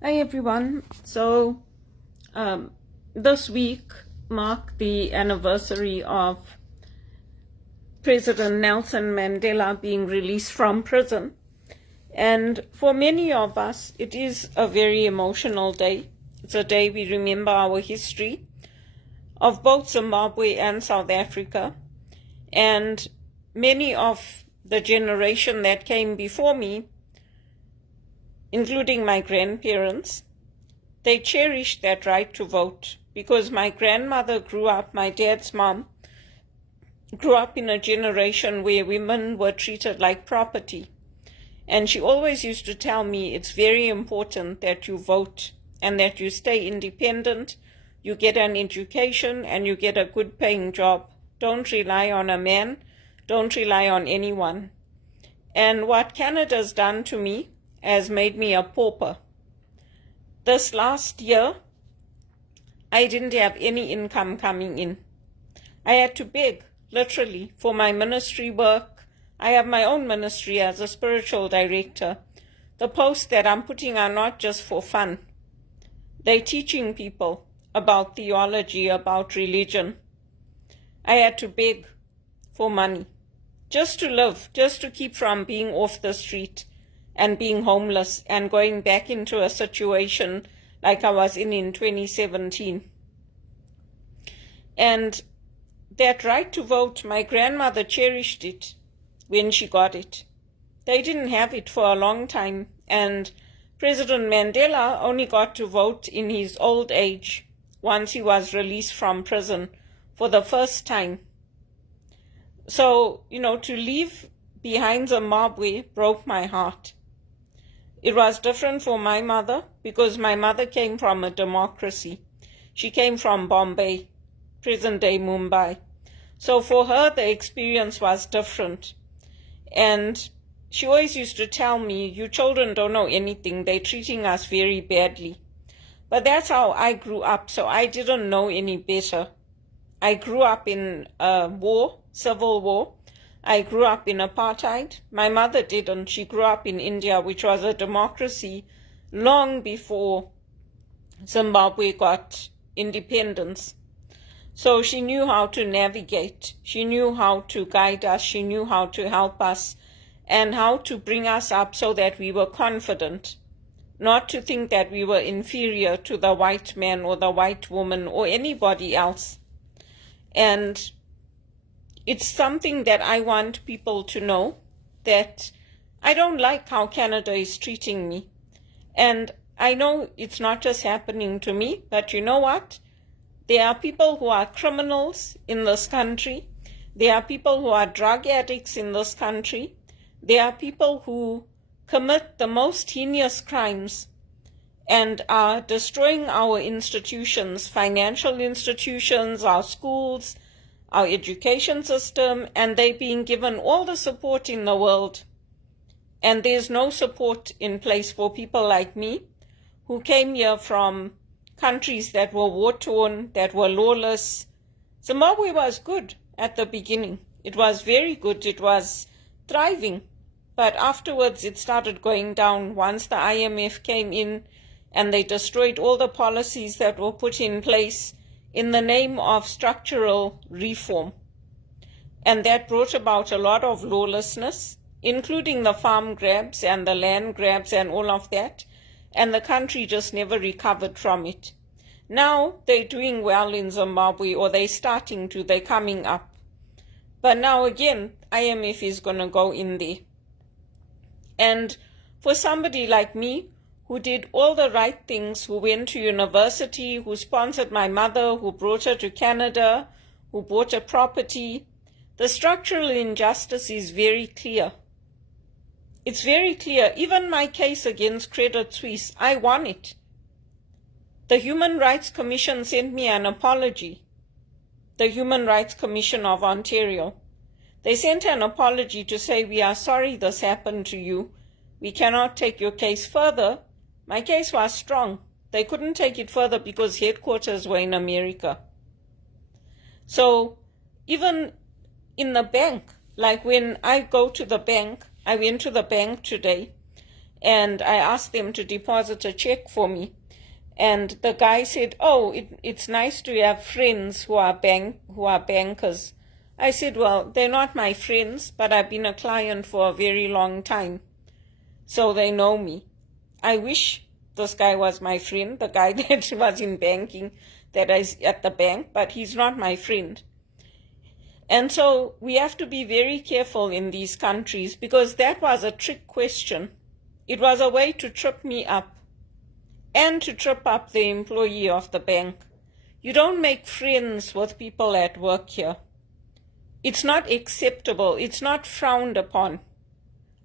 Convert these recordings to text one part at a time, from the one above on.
Hi everyone. This week marked the anniversary of President Nelson Mandela being released from prison. And for many of us, it is a very emotional day. It's a day we remember our history of both Zimbabwe and South Africa. And many of the generation that came before me, including my grandparents, they cherished that right to vote because my grandmother grew up, my dad's mom, grew up in a generation where women were treated like property. And she always used to tell me it's very important that you vote and that you stay independent, you get an education, and you get a good paying job. Don't rely on a man, don't rely on anyone. And what Canada's done to me has made me a pauper. This last year, I didn't have any income coming in. I had to beg, literally, for my ministry work. I have my own ministry as a spiritual director. The posts that I'm putting are not just for fun. They're teaching people about theology, about religion. I had to beg for money just to live, just to keep from being off the street and being homeless and going back into a situation like I was in 2017. And that right to vote, my grandmother cherished it when she got it. They didn't have it for a long time, and President Mandela only got to vote in his old age once he was released from prison for the first time. So, to leave behind Zimbabwe broke my heart. It was different for my mother because my mother came from a democracy. She came from Bombay, present-day Mumbai. So for her, the experience was different. And she always used to tell me, you children don't know anything. They're treating us very badly. But that's how I grew up, so I didn't know any better. I grew up in war, civil war. I grew up in apartheid. My mother didn't. She grew up in India, which was a democracy long before Zimbabwe got independence. So she knew how to navigate. She knew how to guide us. She knew how to help us and how to bring us up so that we were confident, not to think that we were inferior to the white man or the white woman or anybody else. And it's something that I want people to know, that I don't like how Canada is treating me. And I know it's not just happening to me, but you know what? There are people who are criminals in this country. There are people who are drug addicts in this country. There are people who commit the most heinous crimes and are destroying our institutions, financial institutions, our schools, our education system, and they're being given all the support in the world. And there's no support in place for people like me who came here from countries that were war-torn, that were lawless. Zimbabwe was good at the beginning. It was very good. It was thriving. But afterwards, it started going down once the IMF came in and they destroyed all the policies that were put in place in the name of structural reform. And that brought about a lot of lawlessness, including the farm grabs and the land grabs and all of that. And the country just never recovered from it. Now they're doing well in Zimbabwe, or they're starting to, they're coming up. But now again, IMF is going to go in there. And for somebody like me, who did all the right things, who went to university, who sponsored my mother, who brought her to Canada, who bought a property, the structural injustice is very clear. It's very clear. Even my case against Credit Suisse, I won it. The Human Rights Commission sent me an apology. The Human Rights Commission of Ontario. They sent an apology to say, we are sorry this happened to you. We cannot take your case further. My case was strong. They couldn't take it further because headquarters were in America. So even in the bank, like when I go to the bank, I went to the bank today, and I asked them to deposit a check for me. And the guy said, "Oh, it's nice to have friends who are bankers." I said, "Well, they're not my friends, but I've been a client for a very long time, so they know me." I wish this guy was my friend, the guy that was in banking, that is at the bank, but he's not my friend. And so we have to be very careful in these countries, because that was a trick question. It was a way to trip me up and to trip up the employee of the bank. You don't make friends with people at work here. It's not acceptable. It's not frowned upon.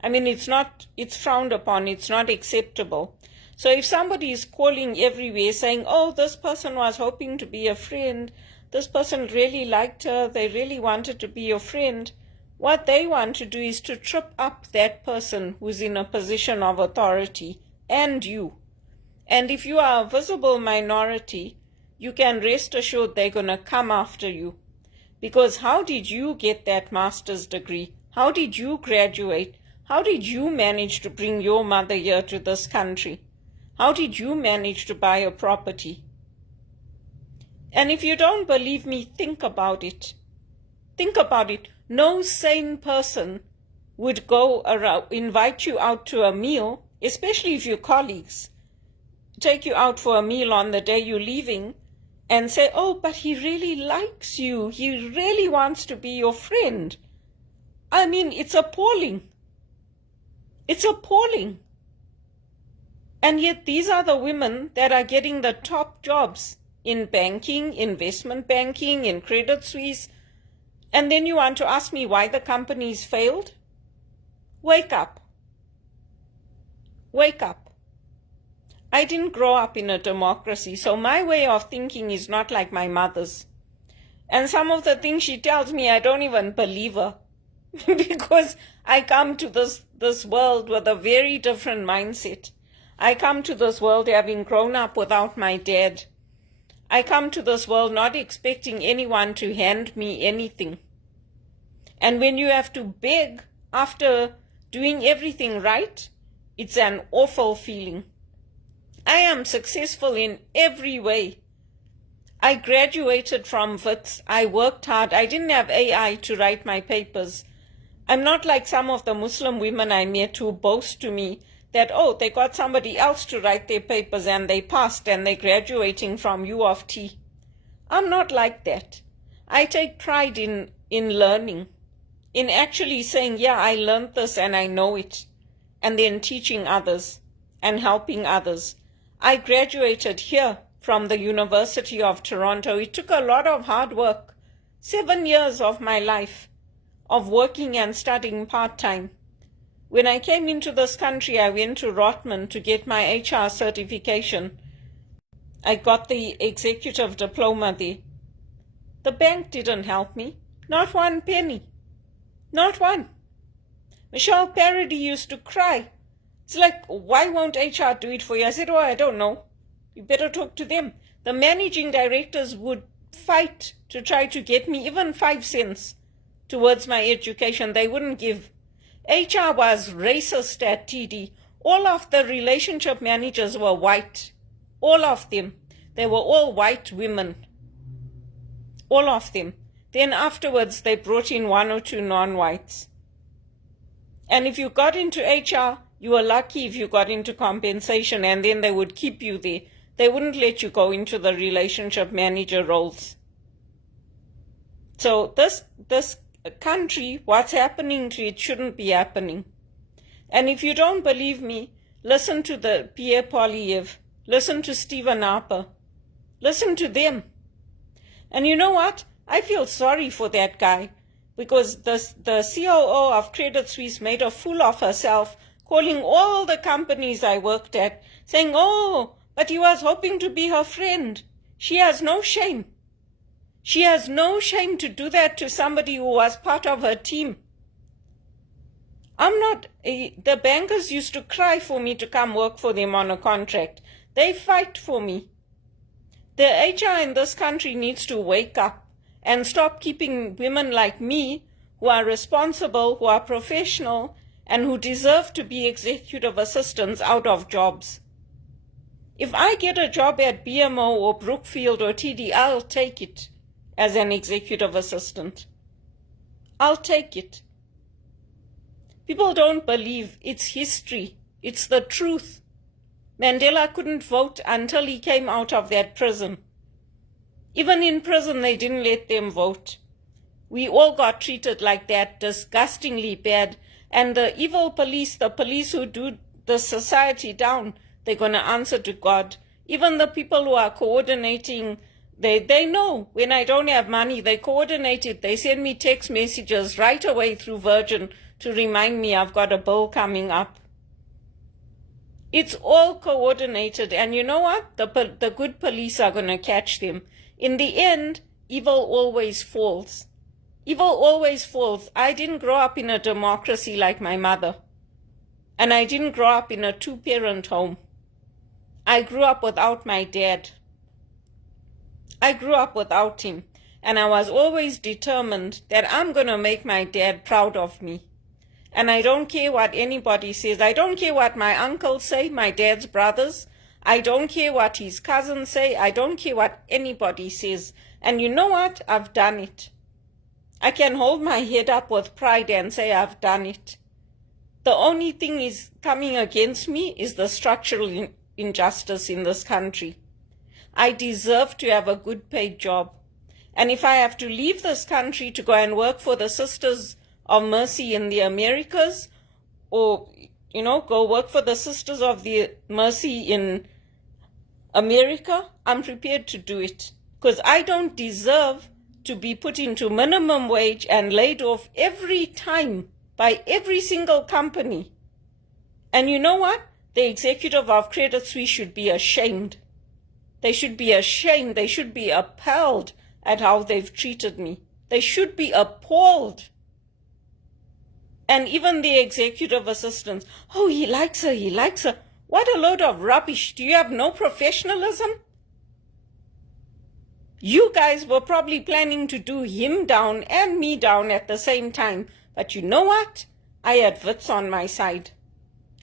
I mean, it's frowned upon. It's not acceptable. So if somebody is calling everywhere saying, "Oh, this person was hoping to be a friend, this person really liked her, they really wanted to be your friend," what they want to do is to trip up that person who's in a position of authority and you. And if you are a visible minority, you can rest assured they're going to come after you. Because how did you get that master's degree? How did you graduate? How did you manage to bring your mother here to this country? How did you manage to buy a property? And if you don't believe me, think about it. Think about it. No sane person would go around, invite you out to a meal, especially if you're colleagues, take you out for a meal on the day you're leaving, and say, "Oh, but he really likes you. He really wants to be your friend." I mean, it's appalling. It's appalling. And yet these are the women that are getting the top jobs in banking, investment banking, in Credit Suisse. And then you want to ask me why the companies failed? Wake up. Wake up. I didn't grow up in a democracy, so my way of thinking is not like my mother's. And some of the things she tells me, I don't even believe her. Because I come to this world with a very different mindset. I come to this world having grown up without my dad. I come to this world not expecting anyone to hand me anything. And when you have to beg after doing everything right, it's an awful feeling. I am successful in every way. I graduated from WITS. I worked hard. I didn't have AI to write my papers. I'm not like some of the Muslim women I met who boast to me that, "Oh, they got somebody else to write their papers and they passed and they're graduating from U of T. I'm not like that. I take pride in learning, in actually saying, "Yeah, I learned this and I know it," and then teaching others and helping others. I graduated here from the University of Toronto. It took a lot of hard work, 7 years of my life of working and studying part-time. When I came into this country, I went to Rotman to get my HR certification. I got the executive diploma there. The bank didn't help me. Not one penny. Not one. Michelle Paradis used to cry. It's like, "Why won't HR do it for you?" I said, "Oh, I don't know. You better talk to them." The managing directors would fight to try to get me even 5 cents towards my education. They wouldn't give. HR was racist at TD. All of the relationship managers were white. All of them. They were all white women. All of them. Then afterwards, they brought in 1 or 2 non-whites. And if you got into HR, you were lucky if you got into compensation, and then they would keep you there. They wouldn't let you go into the relationship manager roles. So this country, what's happening to it shouldn't be happening. And if you don't believe me, listen to the Pierre Poilievre, listen to Stephen Harper, listen to them. And you know what? I feel sorry for that guy, because the COO of Credit Suisse made a fool of herself, calling all the companies I worked at, saying, "Oh, but he was hoping to be her friend." She has no shame. She has no shame to do that to somebody who was part of her team. The bankers used to cry for me to come work for them on a contract. They fight for me. The HR in this country needs to wake up and stop keeping women like me, who are responsible, who are professional, and who deserve to be executive assistants out of jobs. If I get a job at BMO or Brookfield or TD, I'll take it as an executive assistant. I'll take it. People don't believe. It's history. It's the truth. Mandela couldn't vote until he came out of that prison. Even in prison, they didn't let them vote. We all got treated like that, disgustingly bad. And the evil police, the police who do the society down, they're going to answer to God. Even the people who are coordinating, they know when I don't have money, they coordinate it. They send me text messages right away through Virgin to remind me I've got a bill coming up. It's all coordinated, and you know what? The good police are going to catch them. In the end, evil always falls. Evil always falls. I didn't grow up in a democracy like my mother. And I didn't grow up in a two-parent home. I grew up without my dad. I grew up without him. And I was always determined that I'm going to make my dad proud of me. And I don't care what anybody says. I don't care what my uncles say, my dad's brothers. I don't care what his cousins say. I don't care what anybody says. And you know what? I've done it. I can hold my head up with pride and say I've done it. The only thing is coming against me is the structural injustice in this country. I deserve to have a good paid job. And if I have to leave this country to go and work for the Sisters of Mercy in the Americas, or, go work for the Sisters of the Mercy in America, I'm prepared to do it. Because I don't deserve to be put into minimum wage and laid off every time by every single company. And you know what? The executive of Credit Suisse should be ashamed. They should be ashamed. They should be appalled at how they've treated me. They should be appalled. And even the executive assistants, oh, he likes her, he likes her. What a load of rubbish. Do you have no professionalism? You guys were probably planning to do him down and me down at the same time. But you know what? I had Wits on my side.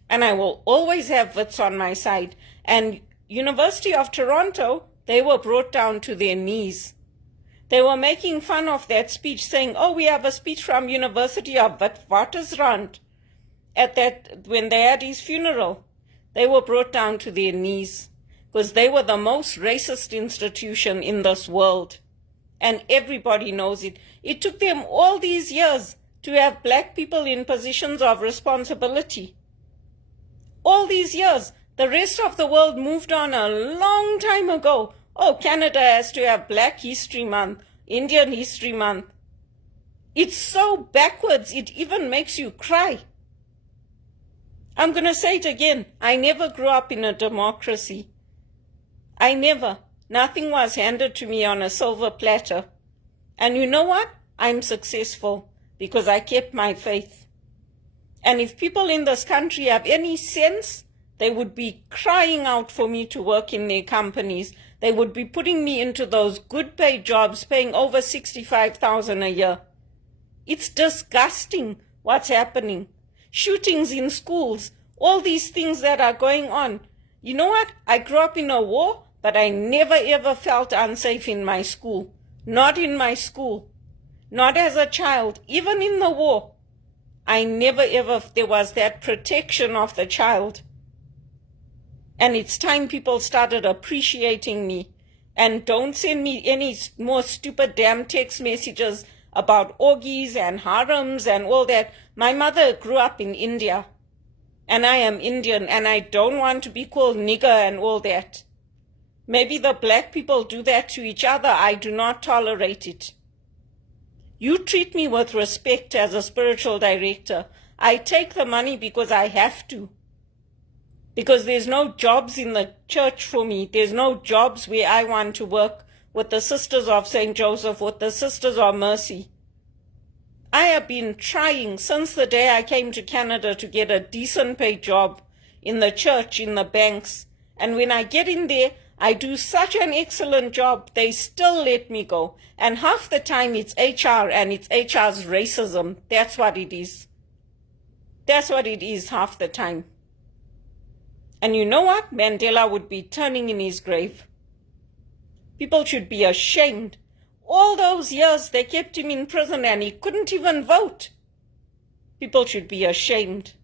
And I will always have Wits on my side. And University of Toronto, they were brought down to their knees. They were making fun of that speech, saying, oh, we have a speech from University of Witwatersrand. When they had his funeral, they were brought down to their knees because they were the most racist institution in this world. And everybody knows it. It took them all these years to have black people in positions of responsibility. All these years. The rest of the world moved on a long time ago. Oh, Canada has to have Black History Month, Indian History Month. It's so backwards, it even makes you cry. I'm going to say it again. I never grew up in a democracy. I never. Nothing was handed to me on a silver platter. And you know what? I'm successful because I kept my faith. And if people in this country have any sense, they would be crying out for me to work in their companies. They would be putting me into those good paid jobs, paying over $65,000 a year. It's disgusting what's happening. Shootings in schools, all these things that are going on. You know what? I grew up in a war, but I never ever felt unsafe in my school. Not in my school. Not as a child. Even in the war. I never ever, there was that protection of the child. And it's time people started appreciating me. And don't send me any more stupid damn text messages about orgies and harems and all that. My mother grew up in India. And I am Indian. And I don't want to be called nigger and all that. Maybe the black people do that to each other. I do not tolerate it. You treat me with respect as a spiritual director. I take the money because I have to. Because there's no jobs in the church for me. There's no jobs where I want to work with the Sisters of St. Joseph, with the Sisters of Mercy. I have been trying since the day I came to Canada to get a decent paid job in the church, in the banks. And when I get in there, I do such an excellent job, they still let me go. And half the time it's HR, and it's HR's racism. That's what it is. That's what it is half the time. And you know what? Mandela would be turning in his grave. People should be ashamed. All those years they kept him in prison and he couldn't even vote. People should be ashamed.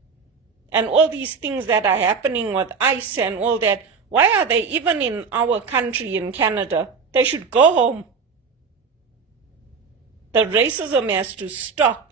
And all these things that are happening with ICE and all that, why are they even in our country in Canada? They should go home. The racism has to stop.